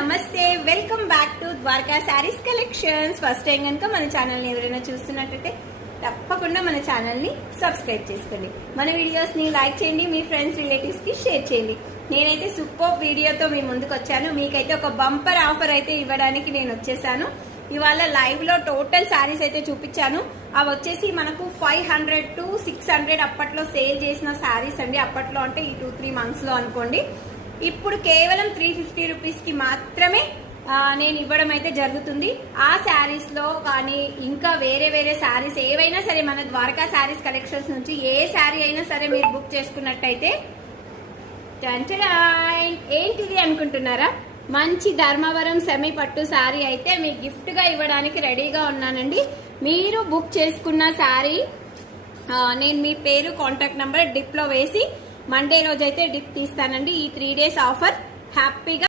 నమస్తే, welcome back to Dwaraka Sarees collections. First time కనుక మన ఛానల్ని ఎవరైనా చూస్తున్నట్టయితే తప్పకుండా మన ఛానల్ని సబ్స్క్రైబ్ చేసుకోండి. మన వీడియోస్ని లైక్ చేయండి, మీ ఫ్రెండ్స్ రిలేటివ్స్కి షేర్ చేయండి. నేనైతే సూపర్ వీడియోతో మీ ముందుకు వచ్చాను. మీకైతే ఒక బంపర్ ఆఫర్ అయితే ఇవ్వడానికి నేను వచ్చేసాను. ఇవాళ లైవ్లో టోటల్ శారీస్ అయితే చూపించాను. అవి వచ్చేసి మనకు 500 to 600 అప్పట్లో సేల్ చేసిన శారీస్ అండి. అప్పట్లో అంటే ఈ 2-3 monthsలో అనుకోండి. ఇప్పుడు కేవలం 350 రూపీస్కి మాత్రమే నేను ఇవ్వడం అయితే జరుగుతుంది. ఆ శారీస్లో కానీ ఇంకా వేరే వేరే శారీస్ ఏవైనా సరే మన ద్వారకా శారీస్ కలెక్షన్స్ నుంచి ఏ శారీ అయినా సరే మీరు బుక్ చేసుకున్నట్టయితే ఏంటిది అనుకుంటున్నారా, మంచి ధర్మవరం సెమీ పట్టు శారీ అయితే మీ గిఫ్ట్గా ఇవ్వడానికి రెడీగా ఉన్నానండి. మీరు బుక్ చేసుకున్న శారీ నేను మీ పేరు కాంటాక్ట్ నెంబర్ డిప్లో వేసి మండే రోజు అయితే డిప్ తీస్తానండి. ఈ 3 days ఆఫర్ హ్యాపీగా